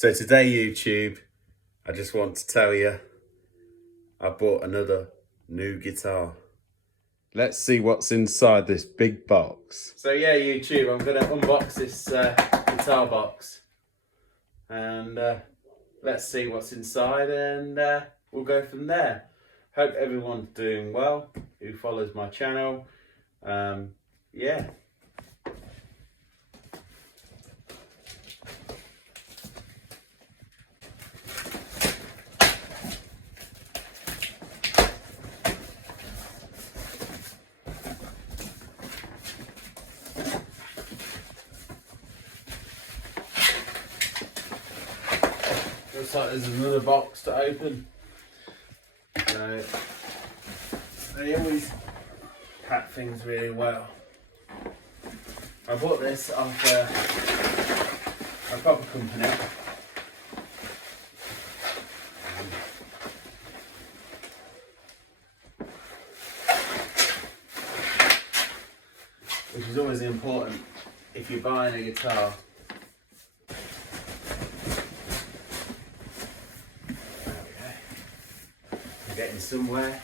So today, YouTube, I just want to tell you I bought another new guitar. Let's see what's inside this big box. So yeah, YouTube, I'm going to unbox this guitar box and let's see what's inside, and we'll go from there. Hope everyone's doing well who follows my channel. Yeah. Looks like there's another box to open. So they always pack things really well. I bought this off a proper company. Which is always important if you're buying a guitar. Getting somewhere.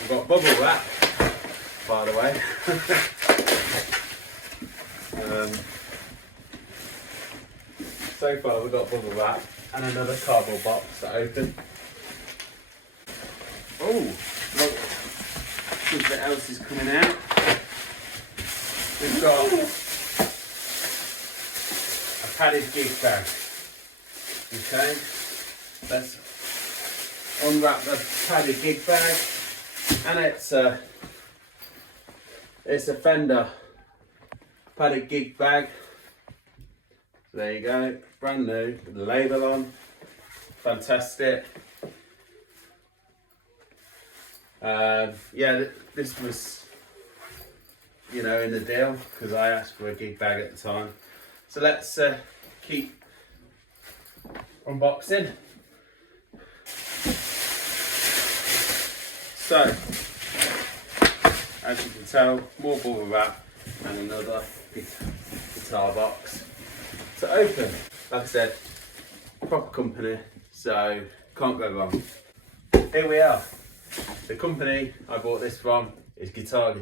We've got bubble wrap, by the way. So far we've got bubble wrap and another cardboard box to open. Oh, look, something else is coming out. We've got a padded gig bag. Okay. Let's unwrap the padded gig bag, and it's a Fender padded gig bag. So there you go, brand new with the label on, fantastic. Yeah, this was, you know, in the deal because I asked for a gig bag at the time. So let's keep unboxing. So, as you can tell, more bubble wrap and another guitar box to open. Like I said, proper company, so can't go wrong. Here we are. The company I bought this from is Guitar.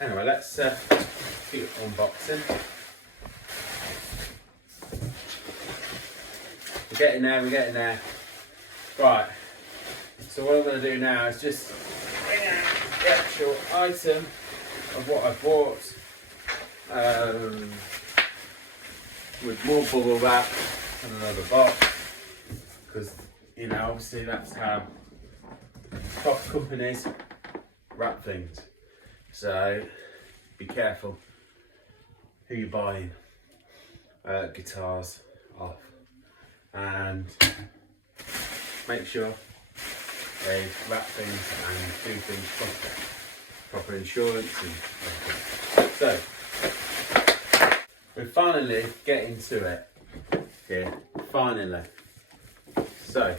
Anyway, let's keep unboxing. We're getting there. Right. So what I'm going to do now is just bring out the actual item of what I bought, with more bubble wrap and another box, because, you know, obviously that's how proper companies wrap things. So be careful who you're buying guitars off, and make sure they wrap things and do things properly. Proper insurance and everything. So, we're finally getting to it here. Finally. So,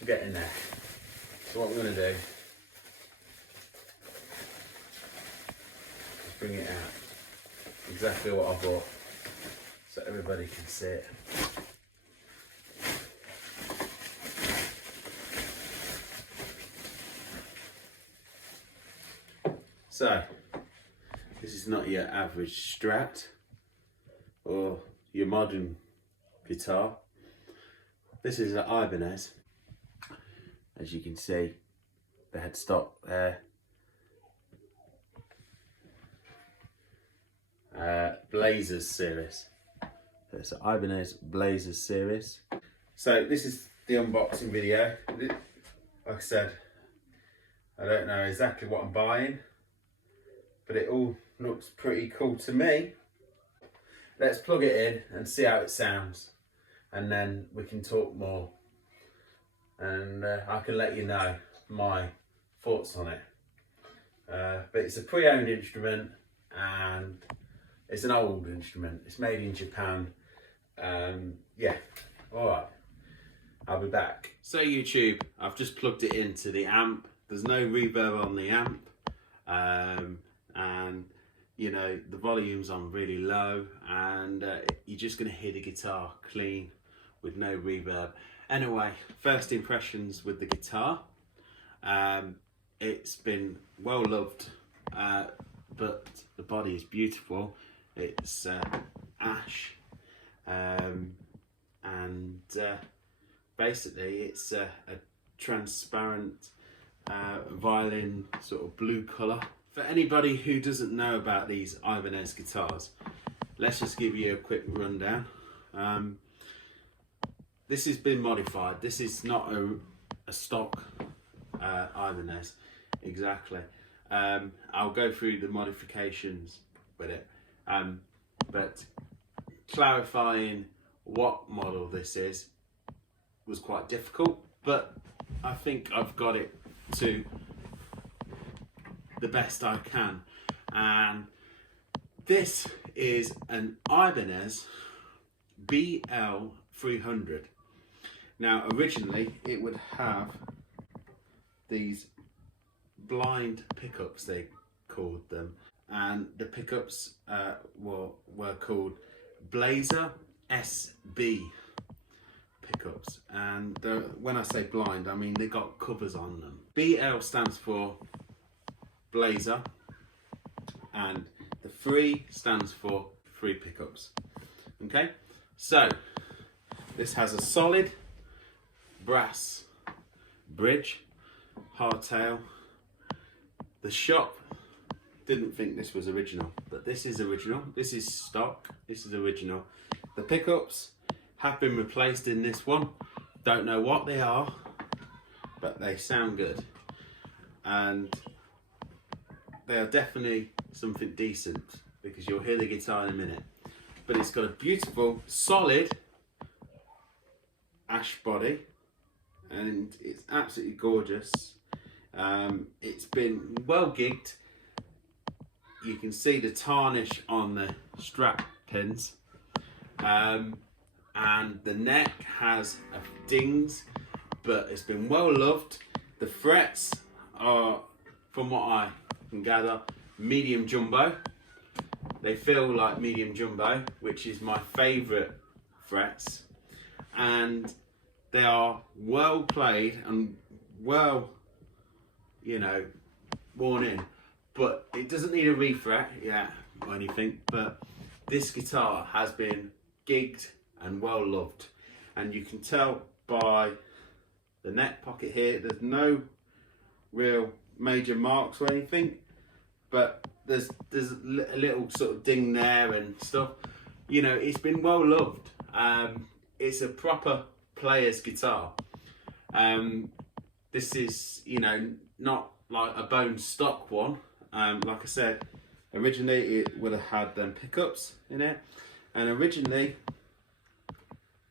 we're getting there. So what we're going to do is bring it out. Exactly what I bought. So everybody can see it. So, this is not your average Strat or your modern guitar. This is an Ibanez. As you can see, the headstock there. Blazers series. So it's an Ibanez Blazers series. So this is the unboxing video. Like I said, I don't know exactly what I'm buying, but it all looks pretty cool to me. Let's plug it in and see how it sounds, and then we can talk more, and I can let you know my thoughts on it. But it's a pre-owned instrument, and it's an old instrument. It's made in Japan. Yeah, all right, I'll be back. So YouTube, I've just plugged it into the amp. There's no reverb on the amp. and you know, the volume's on really low, and you're just going to hear the guitar clean with no reverb. Anyway, first impressions with the guitar. It's been well loved, but the body is beautiful. It's ash, and basically it's a transparent violin sort of blue colour. For anybody who doesn't know about these Ibanez guitars, let's just give you a quick rundown. This has been modified. This is not a stock Ibanez exactly. I'll go through the modifications with it, but clarifying what model this is was quite difficult, but I think I've got it to the best I can. And this is an Ibanez BL-300. Now originally it would have these blind pickups, they called them, and the pickups were called Blazer SB pickups, and when I say blind, I mean they got covers on them. BL stands for Blazer, and the 3 stands for 3 pickups. Okay, so this has a solid brass bridge, hardtail. The shop didn't think this was original, but this is original. This is stock. This is original. The pickups have been replaced in this one. Don't know what they are, but they sound good, and they are definitely something decent, because you'll hear the guitar in a minute. But it's got a beautiful solid ash body, and it's absolutely gorgeous. It's been well gigged. You can see the tarnish on the Strat Pins, and the neck has dings, but it's been well loved. The frets are, from what I can gather, medium jumbo. They feel like medium jumbo, which is my favourite frets, and they are well played and well, you know, worn in, but it doesn't need a refret yet or anything. But this guitar has been gigged and well loved, and you can tell by the neck pocket here, there's no real major marks or anything, but there's a little sort of ding there and stuff. You know, it's been well loved. It's a proper player's guitar. This is, you know, not like a bone stock one. Like I said, originally it would have had them pickups in it, and originally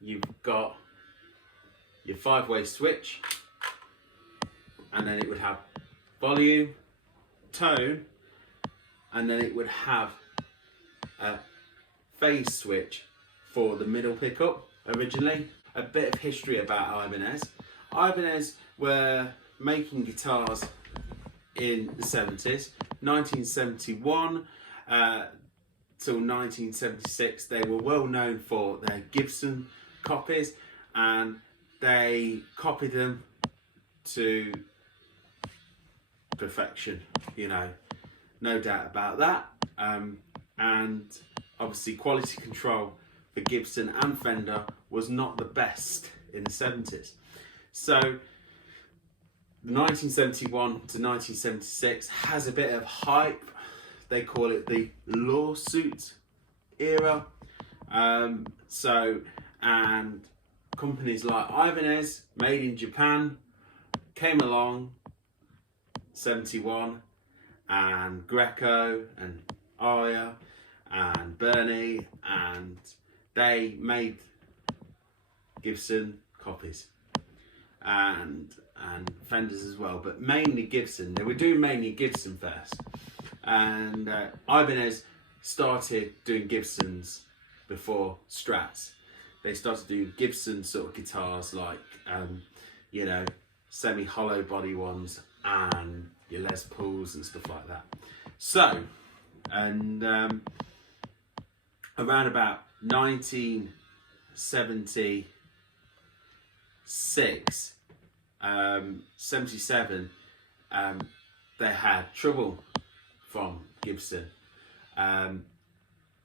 you've got your 5-way switch, and then it would have volume, tone, and then it would have a phase switch for the middle pickup originally. A bit of history about Ibanez. Ibanez were making guitars in the 70s, 1971 till 1976. They were well known for their Gibson copies, and they copied them to perfection, you know, no doubt about that. And obviously quality control for Gibson and Fender was not the best in the 70s. So 1971 to 1976 has a bit of hype. They call it the lawsuit era. And companies like Ibanez, made in Japan, came along 71, and Greco and Aya and Bernie, and they made Gibson copies and Fenders as well, but mainly Gibson. They were doing mainly Gibson first, and Ibanez started doing Gibsons before Strats. They started doing Gibson sort of guitars, like you know, semi-hollow body ones, and your Les Pauls and stuff like that. So, and around about 1976, 77, they had trouble from Gibson.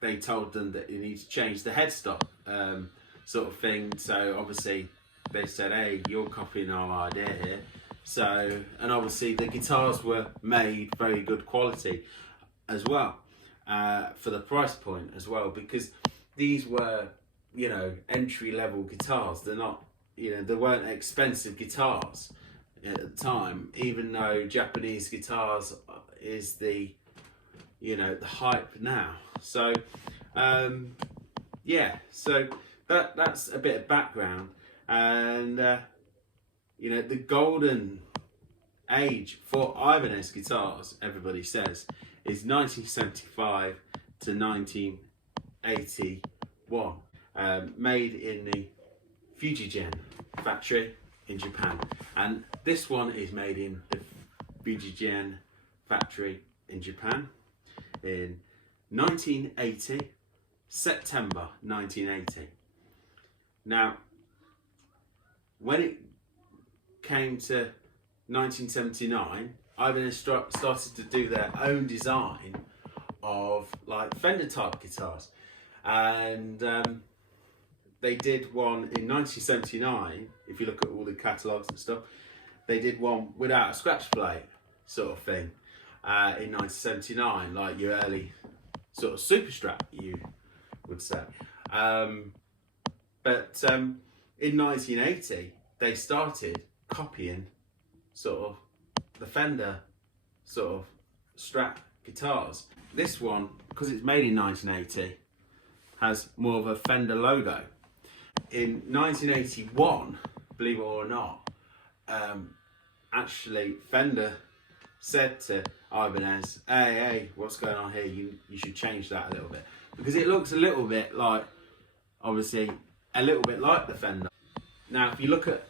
They told them that you need to change the headstock, sort of thing. So obviously they said, hey, you're copying our idea here. So, and obviously the guitars were made very good quality as well, for the price point as well, because these were, you know, entry level guitars. They're not, you know, they weren't expensive guitars at the time, even though Japanese guitars is the, you know, the hype now. So yeah, so that's a bit of background. And you know, the golden age for Ibanez guitars, everybody says, is 1975 to 1981, made in the Fujigen factory in Japan. And this one is made in the Fujigen factory in Japan in 1980, September 1980. Now, when it came to 1979, Ibanez started to do their own design of like Fender type guitars, and they did one in 1979. If you look at all the catalogues and stuff, they did one without a scratch plate sort of thing in 1979, like your early sort of super Strat, you would say. But in 1980, they started copying sort of the Fender sort of Strat guitars. This one, because it's made in 1980, has more of a Fender logo. In 1981, believe it or not, actually Fender said to Ibanez, hey, what's going on here? You should change that a little bit, because it looks a little bit like, obviously, a little bit like the Fender. Now, if you look at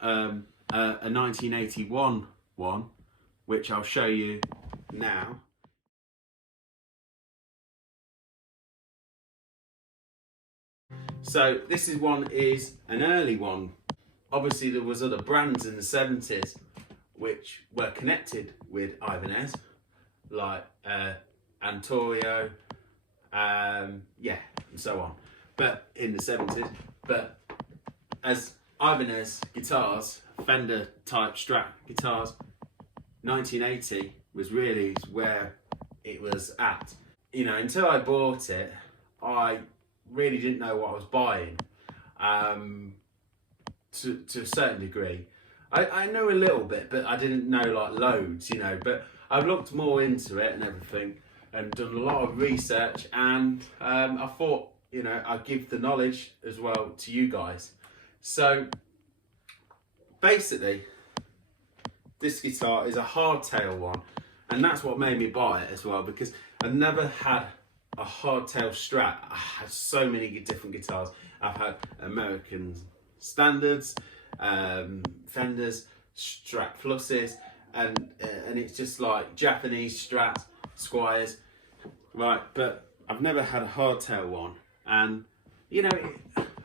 a 1981 one, which I'll show you now. So this is an early one. Obviously there was other brands in the 70s which were connected with Ibanez, like Antorio, yeah, and so on. But in the 70s, but as Ibanez guitars, Fender type Strat guitars, 1980 was really where it was at. You know, until I bought it, I really didn't know what I was buying, to a certain degree. I know a little bit, but I didn't know like loads, you know, but I've looked more into it and everything and done a lot of research, and I thought, you know, I'd give the knowledge as well to you guys. So basically, this guitar is a hardtail one, and that's what made me buy it as well, because I never had a hardtail Strat. I had so many different guitars. I've had American standards, Fenders, Strat Pluses, and it's just like Japanese Strat Squires, right? But I've never had a hardtail one, and you know,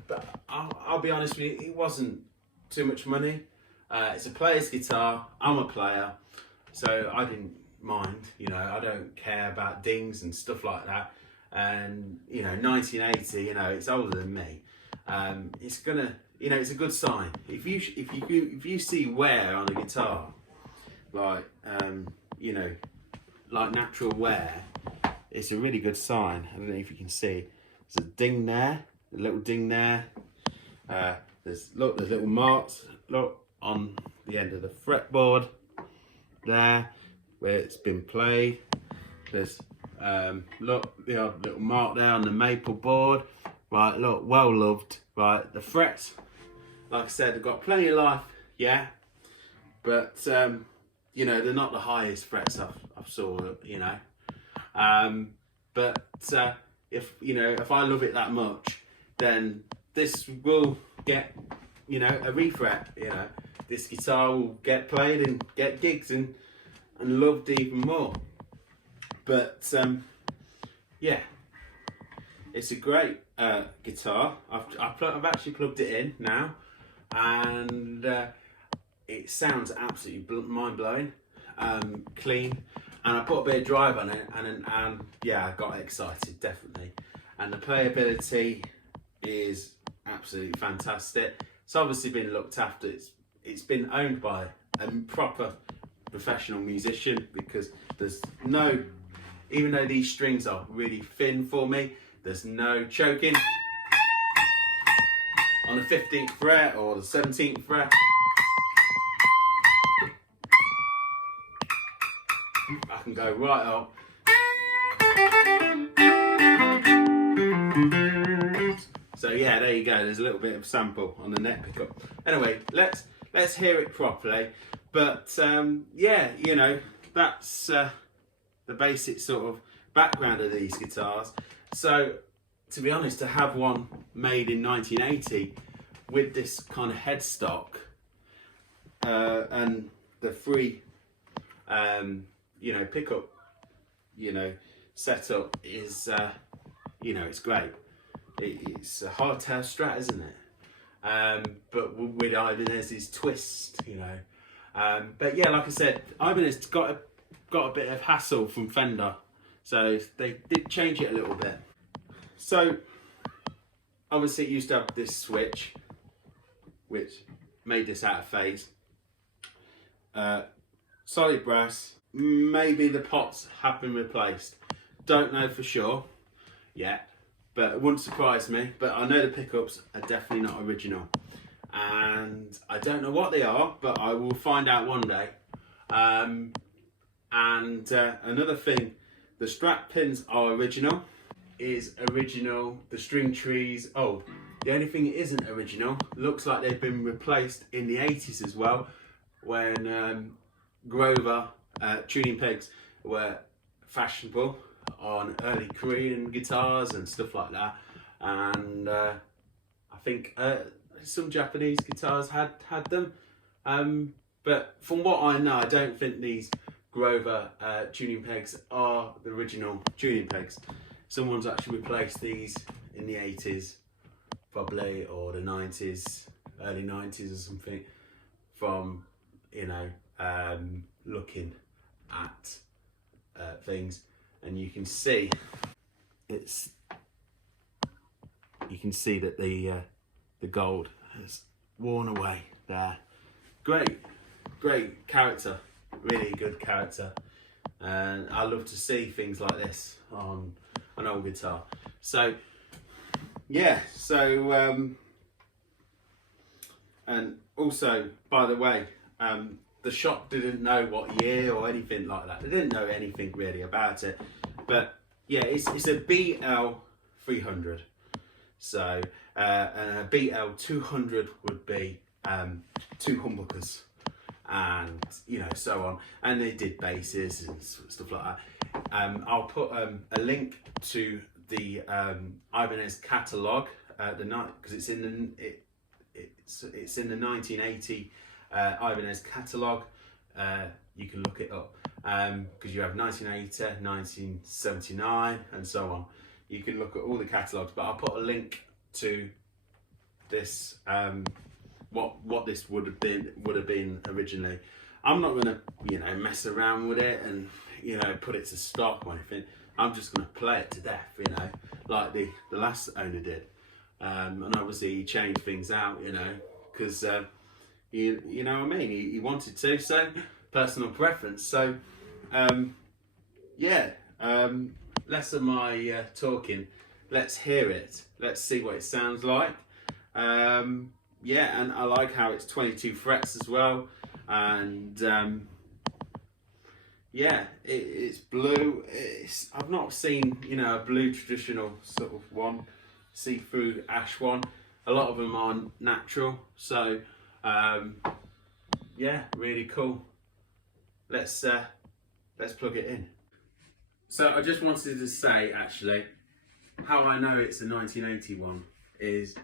but I'll be honest with you, it wasn't too much money. It's a player's guitar. I'm a player, so I didn't mind. You know, I don't care about dings and stuff like that. And you know, 1980. You know, it's older than me. It's gonna, you know, it's a good sign. If you see wear on a guitar, like you know, like natural wear, it's a really good sign. I don't know if you can see. There's a ding there, a little ding there. There's little marks. Look on the end of the fretboard there where it's been played. There's look, the odd little mark there on the maple board. Right, look, well loved. Right, the frets, like I said, they've got plenty of life, yeah, but you know, they're not the highest frets I've saw, you know, but if you know, if I love it that much, then this will get, you know, a refret. You know, this guitar will get played and get gigs, and and loved even more. But yeah, it's a great guitar. I've actually plugged it in now, and it sounds absolutely mind-blowing, clean, and I put a bit of drive on it, and yeah, I got excited, definitely. And the playability is absolutely fantastic. It's obviously been looked after. It's been owned by a proper professional musician, because there's no, even though these strings are really thin for me, there's no choking on the 15th fret or the 17th fret. I can go right up. So yeah, there you go. There's a little bit of sample on the neck pickup. Anyway, let's hear it properly. But yeah, you know, that's the basic sort of background of these guitars. So to be honest, to have one made in 1980 with this kind of headstock and the free you know, pickup, you know, setup is you know, it's great. It's a hardtail Strat, isn't it? But with Ibanez's twist, you know. But yeah, like I said, Ibanez got a bit of hassle from Fender, so they did change it a little bit. So obviously it used to have this switch, which made this out of phase. Solid brass. Maybe the pots have been replaced. Don't know for sure yet, but it wouldn't surprise me. But I know the pickups are definitely not original, and I don't know what they are, but I will find out one day. Another thing, the Strat Pins are original. The string trees, oh, the only thing that isn't original, looks like they've been replaced in the 80s as well, when Grover tuning pegs were fashionable on early Korean guitars and stuff like that, and I think some Japanese guitars had them, but from what I know, I don't think these Grover tuning pegs are the original tuning pegs. Someone's actually replaced these in the 80s probably, or the 90s, early 90s or something, from, you know, looking at things, and you can see that the gold has worn away there. Great character, really good character, and I love to see things like this on an old guitar. So yeah, and also, by the way, the shop didn't know what year or anything like that. They didn't know anything really about it. But yeah, it's a BL-300. So and a BL-200 would be 2 humbuckers, and you know, so on. And they did basses and stuff like that. I'll put a link to the Ibanez catalogue, because it's in the it's in the 1980 Ibanez catalogue. You can look it up, because you have 1980, 1979, and so on. You can look at all the catalogues, but I'll put a link to this, what this would have been originally. I'm not gonna, you know, mess around with it and, you know, put it to stock or anything. I'm just gonna play it to death, you know, like the last owner did. And obviously he changed things out, you know, because you know what I mean, he wanted to, so personal preference. So yeah, less of my talking, let's hear it, let's see what it sounds like. Yeah, and I like how it's 22 frets as well, and yeah, it's blue. I've not seen, you know, a blue traditional sort of one, see-through ash one. A lot of them are natural, so yeah, really cool. Let's plug it in. So I just wanted to say, actually, how I know it's a 1981 is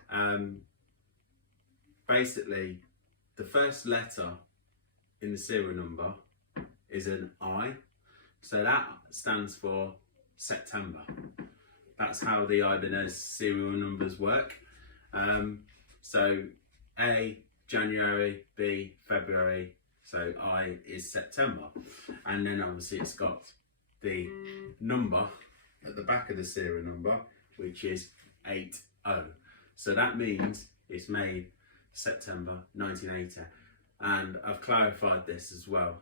basically the first letter in the serial number is an I. So that stands for September. That's how the Ibanez serial numbers work. So A, January, B, February, so I is September. And then obviously it's got the number at the back of the serial number, which is 80. So that means it's made September 1980. And I've clarified this as well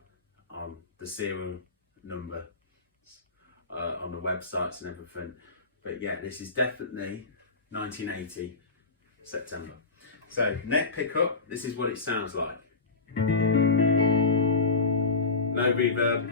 on the serial number on the websites and everything. But yeah, this is definitely 1980 September. So neck pickup, this is what it sounds like. No reverb.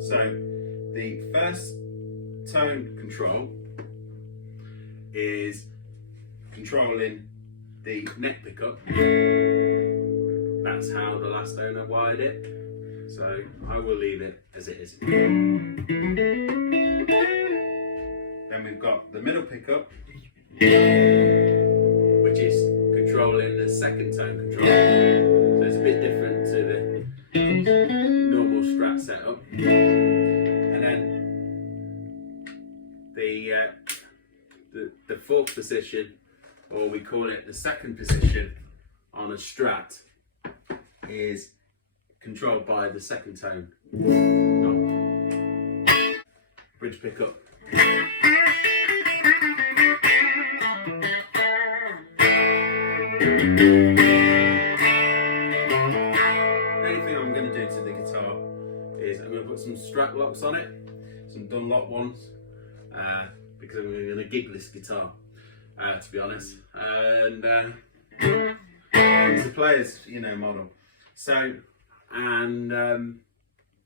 So the first tone control is controlling the neck pickup. That's how the last owner wired it. So I will leave it as it is. Then we've got the middle pickup, which is controlling the second tone control. So it's a bit different to the normal Strat setup. And then the fourth position, or we call it the second position on a Strat, is controlled by the second tone knob. Bridge pickup. Anything I'm going to do to the guitar is I'm going to put some Strat locks on it, some Dunlop ones, because I'm going to gig this guitar, to be honest. And it's a player's, model. So, and I'm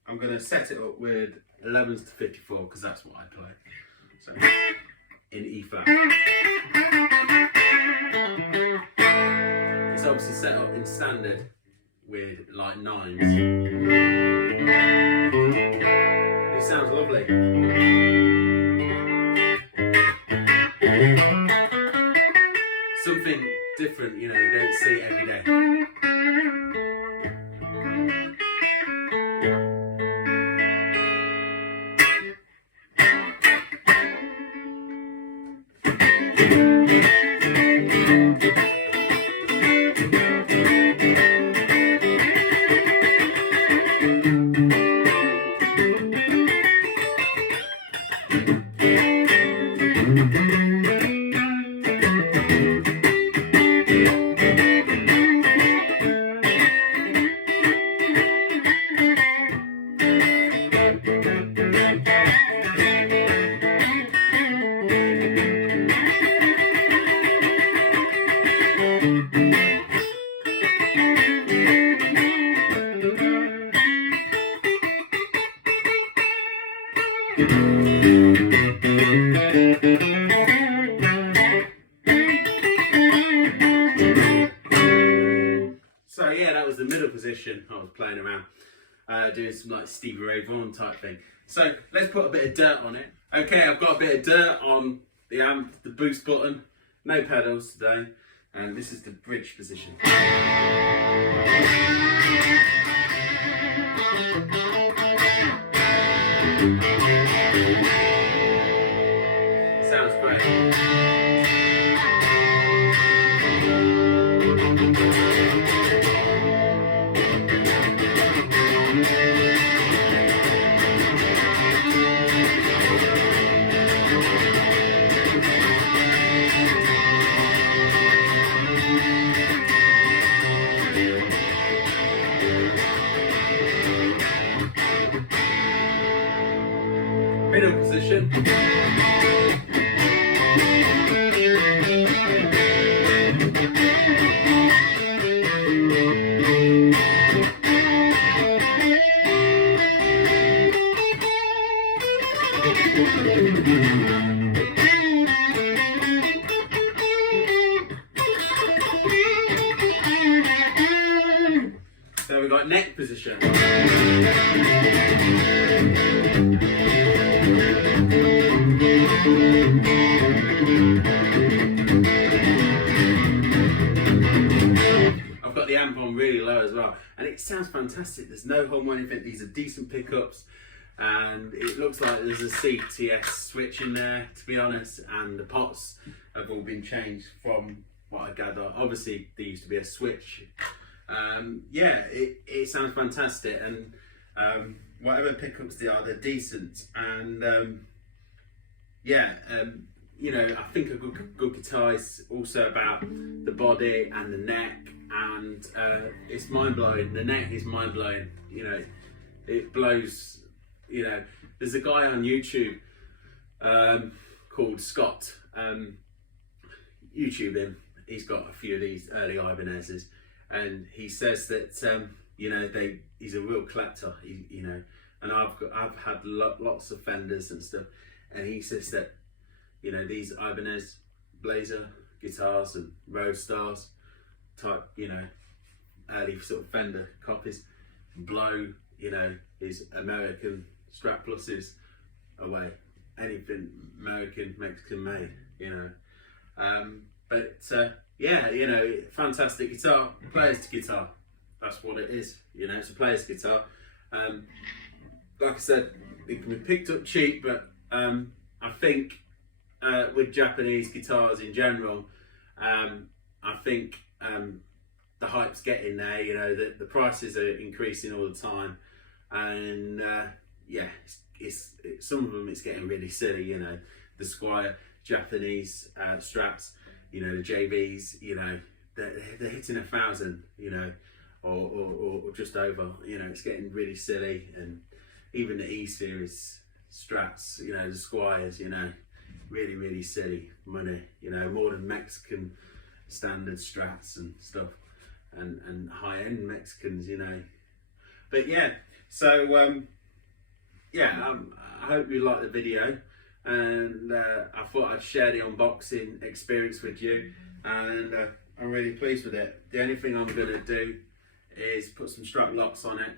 going to set it up with 11s to 54 because that's what I play. So, in E flat. It's obviously set up in standard with like 9s. It sounds lovely. Something different, you don't see it every day. So yeah, that was the middle position. I was playing around, doing some like Stevie Ray Vaughan type thing. So let's put a bit of dirt on it. Okay, I've got a bit of dirt on the amp, the boost button, no pedals today, and this is the bridge position. Sounds great. right neck position. I've got the amp on really low as well, and it sounds fantastic. There's no hum or anything. These are decent pickups, and it looks like there's a CTS switch in there, to be honest, and the pots have all been changed from what I gather. Obviously there used to be a switch. Yeah, it sounds fantastic, and whatever pickups they are, they're decent, and you know, I think a good guitar is also about the body and the neck, and it's mind-blowing. The neck is mind-blowing, you know, it blows. You know, there's a guy on YouTube called Scott, YouTube him, he's got a few of these early Ibanez's, and he says that you know, he's a real collector, you know, and I've had lots of Fenders and stuff, and he says that, you know, these Ibanez Blazer guitars and Roadstars type, you know, early sort of Fender copies blow, you know, his American Strat Pluses away. Anything American, Mexican made, you know. But yeah, you know, fantastic guitar, player's guitar. That's what it is, you know, it's a player's guitar. Like I said, it can be picked up cheap, but I think with Japanese guitars in general, I think the hype's getting there, you know, the prices are increasing all the time, and yeah, some of them it's getting really silly, you know, the Squire Japanese Strats, you know, the JVs, you know, they're hitting 1,000, you know, or just over, you know, it's getting really silly. And even the E-series Strats, you know, the Squires, you know, really silly money, you know, more than Mexican standard Strats and stuff, and high-end Mexicans, you know. But yeah, so yeah, I hope you liked the video, and I thought I'd share the unboxing experience with you, and I'm really pleased with it. The only thing I'm going to do is put some strap locks on it,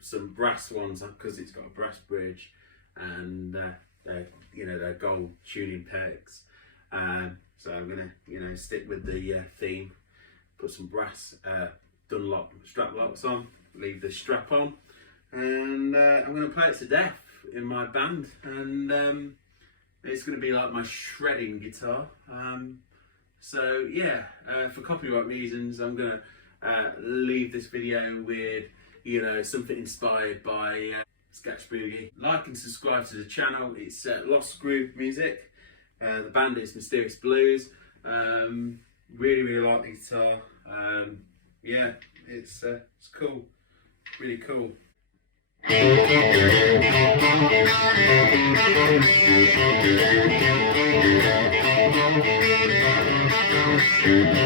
some brass ones, because it's got a brass bridge, and they're, you know, they're gold tuning pegs. So I'm going to, you know, stick with the theme, put some brass Dunlop strap locks on, leave the strap on, and I'm going to play it to death in my band, and it's going to be like my shredding guitar. So yeah, for copyright reasons, I'm going to leave this video with, you know, something inspired by Sketch Boogie. Like and subscribe to the channel. It's Lost Groove Music. The band is Mysterious Blues. Really like the guitar. Yeah, it's cool, really cool. Thank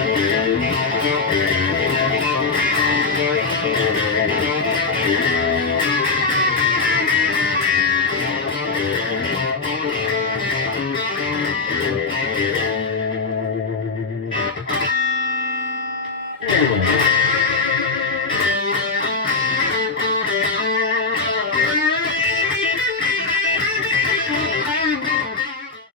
you.